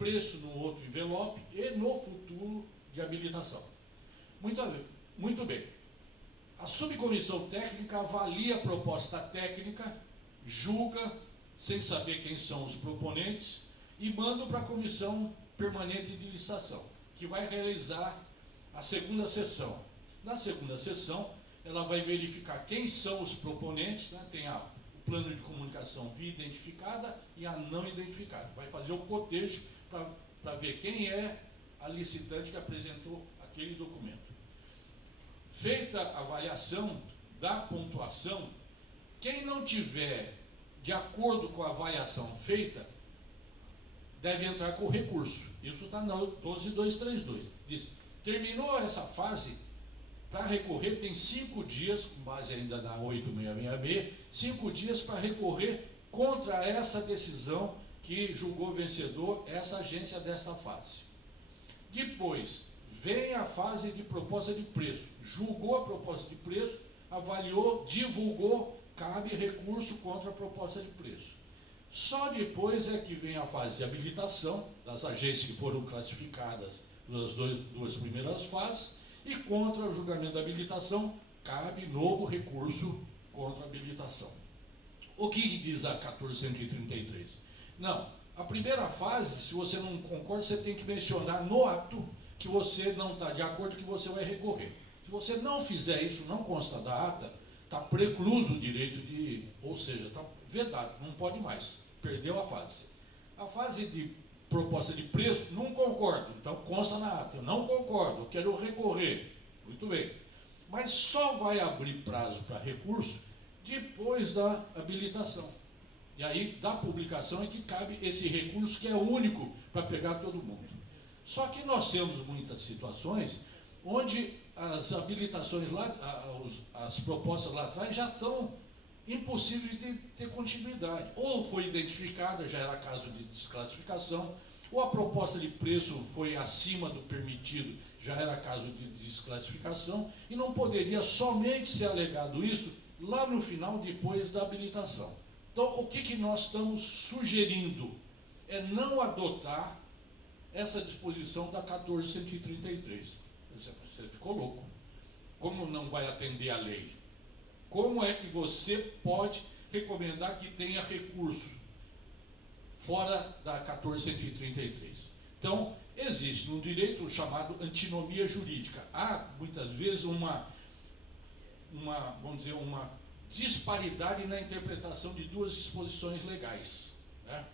preço no outro envelope e no futuro de habilitação. Muito bem. A subcomissão técnica avalia a proposta técnica, julga, sem saber quem são os proponentes, e manda para a comissão permanente de licitação, que vai realizar a segunda sessão. Na segunda sessão, ela vai verificar quem são os proponentes, né? Tem o plano de comunicação via identificada e a não identificada. Vai fazer o cotejo para ver quem é a licitante que apresentou aquele documento. Feita a avaliação da pontuação, quem não tiver de acordo com a avaliação feita, deve entrar com recurso. Isso está na 12232. Diz, terminou essa fase, para recorrer tem 5 dias, com base ainda na 8666, 5 dias para recorrer contra essa decisão que julgou vencedor essa agência desta fase. Depois, vem a fase de proposta de preço. Julgou a proposta de preço, avaliou, divulgou, cabe recurso contra a proposta de preço. Só depois é que vem a fase de habilitação, das agências que foram classificadas nas duas primeiras fases, e contra o julgamento da habilitação, cabe novo recurso contra a habilitação. O que diz a 1433? Não, a primeira fase, se você não concorda, você tem que mencionar no ato que você não está de acordo, que você vai recorrer. Se você não fizer isso, não consta da ata, está precluso o direito de, ou seja, está vedado, não pode mais, perdeu a fase. A fase de proposta de preço, não concordo, então consta na ata, eu não concordo, eu quero recorrer, muito bem. Mas só vai abrir prazo para recurso depois da habilitação. E aí, da publicação é que cabe esse recurso que é único para pegar todo mundo. Só que nós temos muitas situações onde as habilitações lá, as propostas lá atrás já estão impossíveis de ter continuidade. Ou foi identificada, já era caso de desclassificação, ou a proposta de preço foi acima do permitido, já era caso de desclassificação, e não poderia somente ser alegado isso lá no final, depois da habilitação. Então, o que nós estamos sugerindo é não adotar essa disposição da 1433. Você ficou louco. Como não vai atender a lei? Como é que você pode recomendar que tenha recurso fora da 1433? Então, existe um direito chamado antinomia jurídica. Há, muitas vezes, vamos dizer, uma disparidade na interpretação de duas disposições legais, né?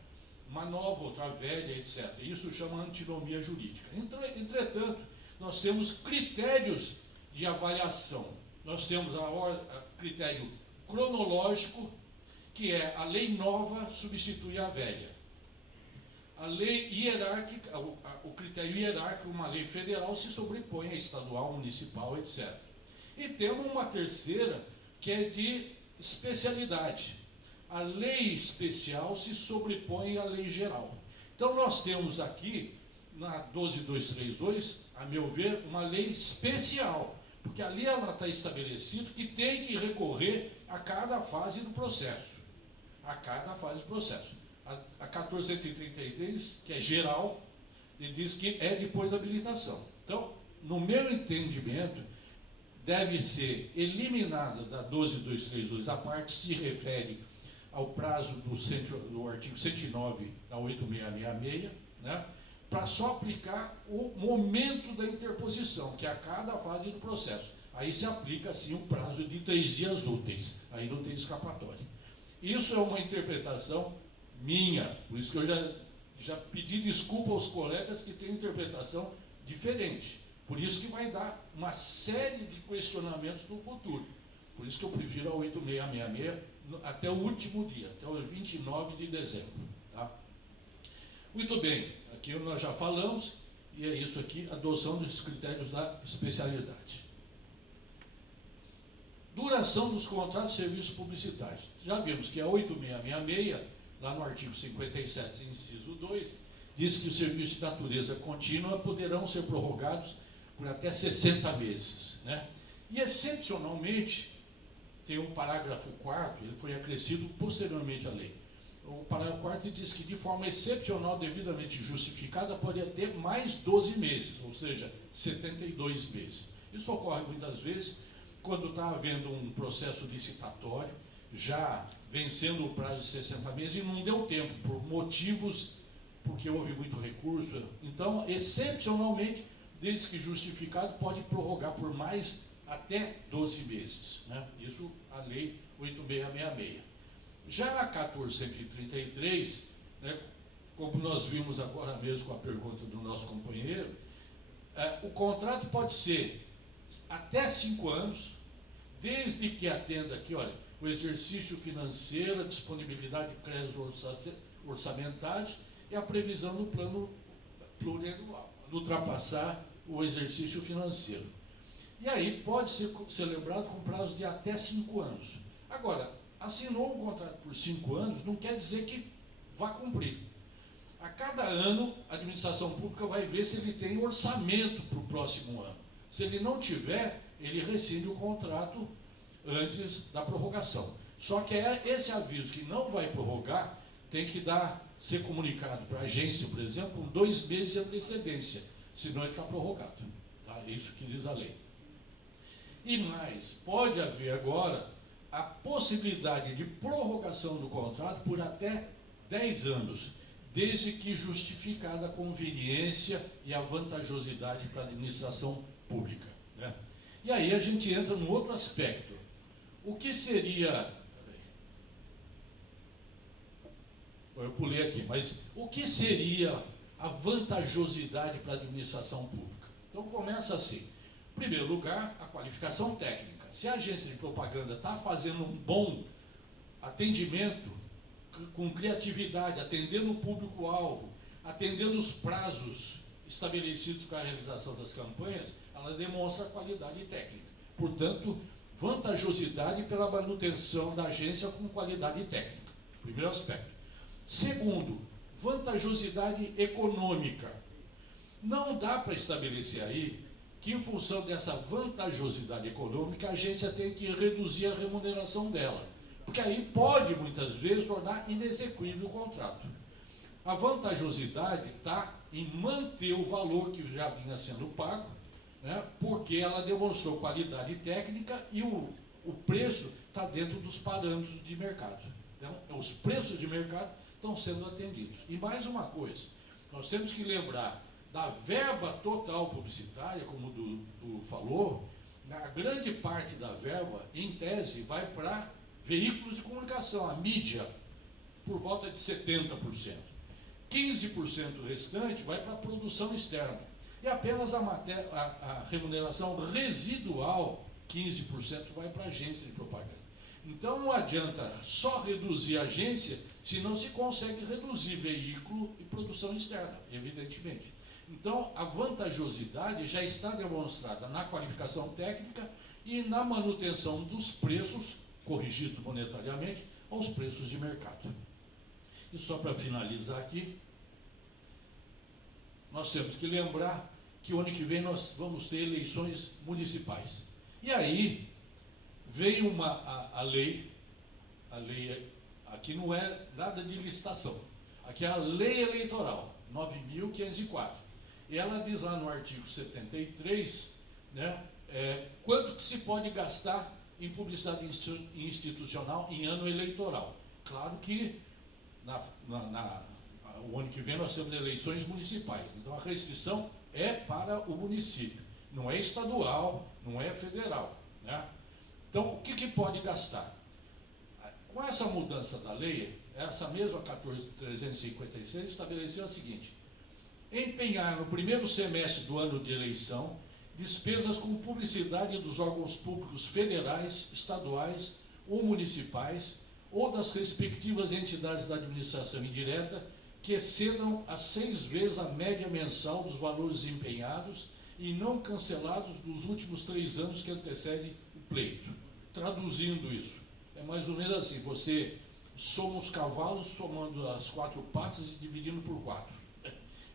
Uma nova, outra velha, etc. Isso chama antinomia jurídica. Entretanto, nós temos critérios de avaliação. Nós temos a critério cronológico, que é a lei nova substitui a velha. A lei hierárquica, o critério hierárquico, uma lei federal se sobrepõe a estadual, municipal, etc. E temos uma terceira, que é de especialidade. A lei especial se sobrepõe à lei geral. Então, nós temos aqui, na 12232, a meu ver, uma lei especial, porque ali ela está estabelecido que tem que recorrer a cada fase do processo. A cada fase do processo. A 1433, que é geral, ele diz que é depois da habilitação. Então, no meu entendimento, deve ser eliminada da 12232 a parte que se refere ao prazo do artigo 109 da 8666, né, para só aplicar o momento da interposição, que é a cada fase do processo. Aí se aplica, sim, um prazo de 3 dias úteis, aí não tem escapatória. Isso é uma interpretação minha, por isso que eu já pedi desculpa aos colegas que têm interpretação diferente. Por isso que vai dar uma série de questionamentos no futuro. Por isso que eu prefiro a 8666 até o último dia, até o 29 de dezembro. Tá? Muito bem, aqui nós já falamos, e é isso aqui, adoção dos critérios da especialidade. Duração dos contratos de serviços publicitários. Já vimos que a 8666, lá no artigo 57, inciso 2, diz que os serviços de natureza contínua poderão ser prorrogados por até 60 meses. Né? E, excepcionalmente, tem um parágrafo 4º, ele foi acrescido posteriormente à lei. o parágrafo 4º diz que, de forma excepcional, devidamente justificada, pode ter mais 12 meses, ou seja, 72 meses. Isso ocorre muitas vezes quando está havendo um processo licitatório, já vencendo o prazo de 60 meses e não deu tempo, por motivos, porque houve muito recurso. Então, excepcionalmente, desde que justificado, pode prorrogar por mais até 12 meses. Né? Isso a lei 8666. Já na 1433, né, como nós vimos agora mesmo com a pergunta do nosso companheiro, o contrato pode ser até 5 anos, desde que atenda aqui, olha, o exercício financeiro, a disponibilidade de créditos orçamentários e a previsão do plano plurianual, ultrapassar o exercício financeiro. E aí pode ser celebrado com prazo de até 5 anos. Agora, assinou um contrato por 5 anos, não quer dizer que vá cumprir. A cada ano, a administração pública vai ver se ele tem orçamento para o próximo ano. Se ele não tiver, ele rescinde o contrato antes da prorrogação. Só que esse aviso que não vai prorrogar tem que ser comunicado para a agência, por exemplo, com 2 meses de antecedência, senão ele está prorrogado. Tá? É isso que diz a lei. E mais, pode haver agora a possibilidade de prorrogação do contrato por até 10 anos, desde que justificada a conveniência e a vantajosidade para a administração pública. Né? E aí a gente entra num outro aspecto. O que seria... Eu pulei aqui, mas o que seria a vantajosidade para a administração pública? Então começa assim. Em primeiro lugar, a qualificação técnica. Se a agência de propaganda está fazendo um bom atendimento, com criatividade, atendendo o público-alvo, atendendo os prazos estabelecidos para a realização das campanhas, ela demonstra qualidade técnica. Portanto, vantajosidade pela manutenção da agência com qualidade técnica. Primeiro aspecto. Segundo, vantajosidade econômica. Não dá para estabelecer aí que, em função dessa vantajosidade econômica, a agência tem que reduzir a remuneração dela, porque aí pode, muitas vezes, tornar inexequível o contrato. A vantajosidade está em manter o valor que já vinha sendo pago, né, porque ela demonstrou qualidade técnica e o preço está dentro dos parâmetros de mercado. Então, os preços de mercado estão sendo atendidos. E mais uma coisa, nós temos que lembrar da verba total publicitária, como o Du falou, a grande parte da verba, em tese, vai para veículos de comunicação, a mídia, por volta de 70%. 15% restante vai para a produção externa. E apenas a remuneração residual, 15%, vai para a agência de propaganda. Então não adianta só reduzir a agência, se não se consegue reduzir veículo e produção externa, evidentemente. Então, a vantajosidade já está demonstrada na qualificação técnica e na manutenção dos preços, corrigidos monetariamente, aos preços de mercado. E só para finalizar aqui, nós temos que lembrar que o ano que vem nós vamos ter eleições municipais. E aí veio a lei, aqui não é nada de licitação, aqui é a lei eleitoral, 9.504. E ela diz lá no artigo 73, né, quanto que se pode gastar em publicidade institucional em ano eleitoral. Claro que o ano que vem nós temos eleições municipais, então a restrição é para o município, não é estadual, não é federal. Né? Então, o que pode gastar? Com essa mudança da lei, essa mesma 14.356 estabeleceu a seguinte: empenhar no primeiro semestre do ano de eleição despesas com publicidade dos órgãos públicos federais, estaduais ou municipais ou das respectivas entidades da administração indireta que excedam a 6 vezes a média mensal dos valores empenhados e não cancelados nos últimos 3 anos que antecedem o pleito. Traduzindo isso, é mais ou menos assim: você soma os cavalos somando as 4 patas e dividindo por 4.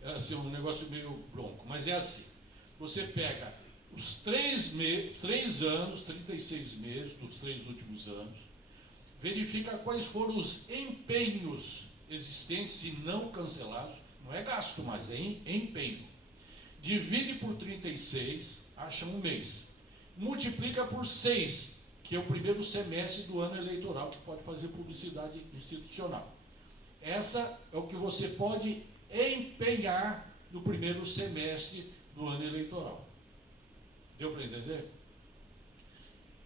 É assim, um negócio meio bronco, mas é assim. Você pega os 3 anos, 36 meses dos 3 últimos anos, verifica quais foram os empenhos existentes e não cancelados, não é gasto mais, é empenho. Divide por 36, acha um mês. Multiplica por 6, que é o primeiro semestre do ano eleitoral, que pode fazer publicidade institucional. Essa é o que você pode empenhar no primeiro semestre do ano eleitoral. Deu para entender?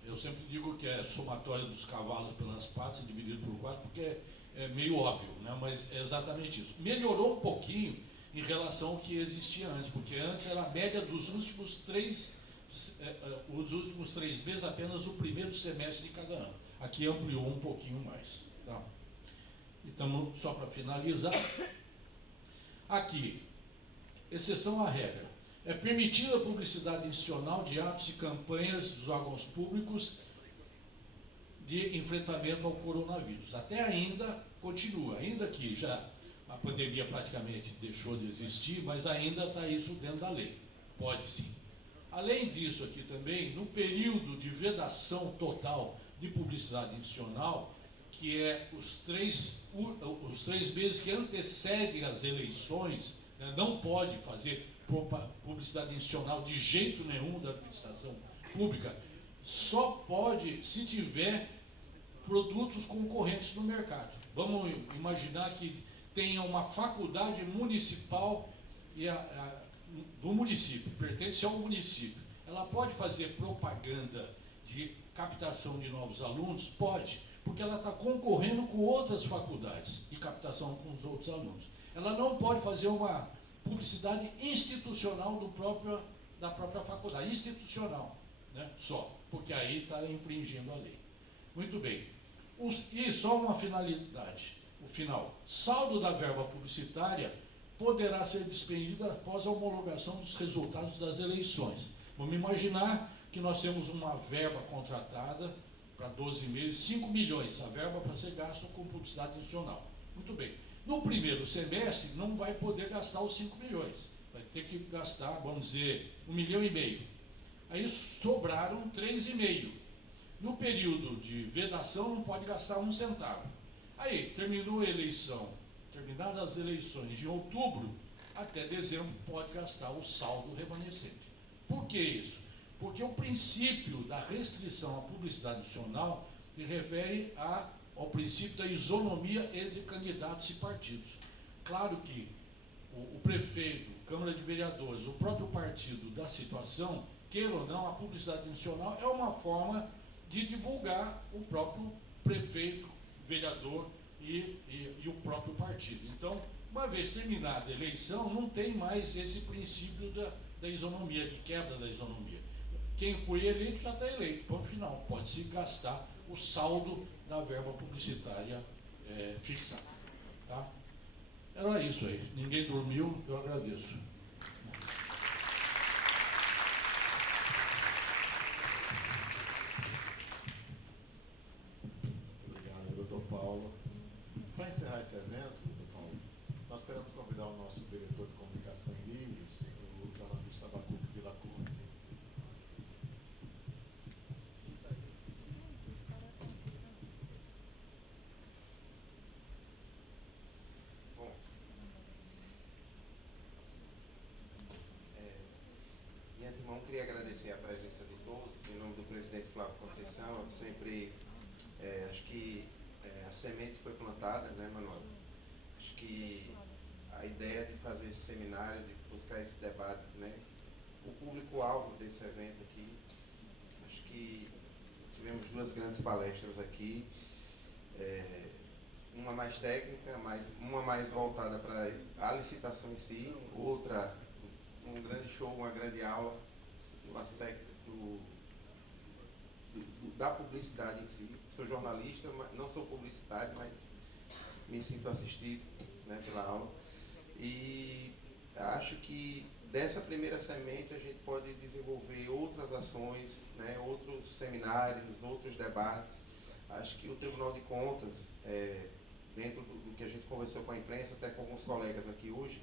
Eu sempre digo que é somatória dos cavalos pelas patas, dividido por 4, porque é meio óbvio, né? Mas é exatamente isso. Melhorou um pouquinho em relação ao que existia antes, porque antes era a média dos últimos três meses, apenas o primeiro semestre de cada ano. Aqui ampliou um pouquinho mais. Tá? Então, só para finalizar, aqui, exceção à regra. É permitida a publicidade institucional de atos e campanhas dos órgãos públicos de enfrentamento ao coronavírus. Até ainda continua, ainda que já a pandemia praticamente deixou de existir, mas ainda está isso dentro da lei. Pode sim. Além disso aqui também, no período de vedação total de publicidade institucional, que é os três meses que antecedem as eleições, né, não pode fazer publicidade institucional de jeito nenhum da administração pública, só pode se tiver produtos concorrentes no mercado. Vamos imaginar que tenha uma faculdade municipal do município, pertence ao município. Ela pode fazer propaganda de captação de novos alunos? Pode, porque ela está concorrendo com outras faculdades de captação com os outros alunos. Ela não pode fazer uma publicidade institucional da própria faculdade, institucional, né? Só, porque aí está infringindo a lei. Muito bem. E só uma finalidade, o final. Saldo da verba publicitária poderá ser despendida após a homologação dos resultados das eleições. Vamos imaginar que nós temos uma verba contratada para 12 meses, 5 milhões, a verba para ser gasta com publicidade institucional. Muito bem. No primeiro semestre, não vai poder gastar os 5 milhões. Vai ter que gastar, vamos dizer, 1,5 milhão. Aí sobraram 3,5. No período de vedação, não pode gastar 1 centavo. Aí, terminou a eleição. Terminadas as eleições de outubro, até dezembro, pode gastar o saldo remanescente. Por que isso? Porque o princípio da restrição à publicidade institucional se refere ao princípio da isonomia entre candidatos e partidos. Claro que o prefeito, Câmara de Vereadores, o próprio partido da situação, queira ou não, a publicidade institucional é uma forma de divulgar o próprio prefeito, vereador e o próprio partido. Então, uma vez terminada a eleição, não tem mais esse princípio da isonomia, de quebra da isonomia. Quem foi eleito já está eleito, ponto final. Pode-se gastar o saldo da verba publicitária fixada. Tá? Era isso aí. Ninguém dormiu, eu agradeço. Obrigado, doutor Paulo. Para encerrar esse evento, doutor Paulo, nós queremos convidar o nosso diretor de comunicação em mídias, o jornalista Abacuque Vilacorte. Bom, de antemão queria agradecer a presença de todos, em nome do presidente Flávio Conceição. Eu sempre acho que a semente foi plantada, né, Manuel? Acho que a ideia de fazer esse seminário, de buscar esse debate, né, o público-alvo desse evento aqui, acho que tivemos 2 grandes palestras aqui, uma mais técnica, uma mais voltada para a licitação em si, outra, um grande show, uma grande aula no aspecto da publicidade em si. Sou jornalista, não sou publicitário, mas me sinto assistido, né, pela aula. E acho que dessa primeira semente a gente pode desenvolver outras ações, né, outros seminários, outros debates. Acho que o Tribunal de Contas, dentro do que a gente conversou com a imprensa, até com alguns colegas aqui hoje,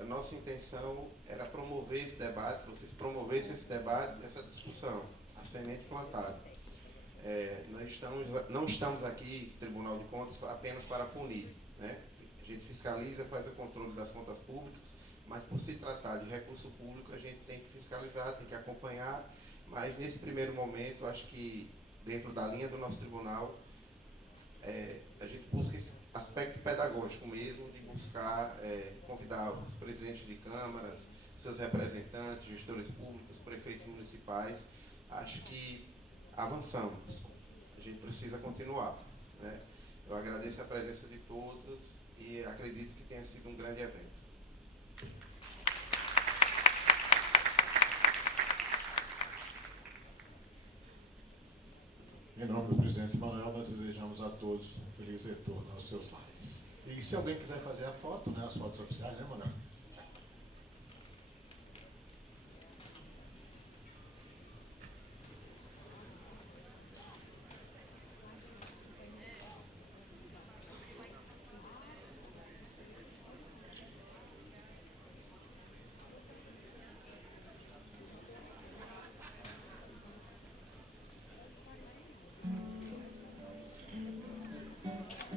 a nossa intenção era promover esse debate, vocês promovessem esse debate, essa discussão, a semente plantada. não estamos aqui, Tribunal de Contas, apenas para punir, né? A gente fiscaliza, faz o controle das contas públicas, mas por se tratar de recurso público, a gente tem que fiscalizar, tem que acompanhar, mas nesse primeiro momento, acho que dentro da linha do nosso tribunal, a gente busca esse aspecto pedagógico mesmo, de buscar convidar os presidentes de câmaras, seus representantes, gestores públicos, prefeitos municipais. Acho que avançamos, a gente precisa continuar, né? Eu agradeço a presença de todos e acredito que tenha sido um grande evento. Em nome do presidente Manuel, nós desejamos a todos um feliz retorno aos seus lares. E se alguém quiser fazer a foto, né, as fotos oficiais, né, Manuel?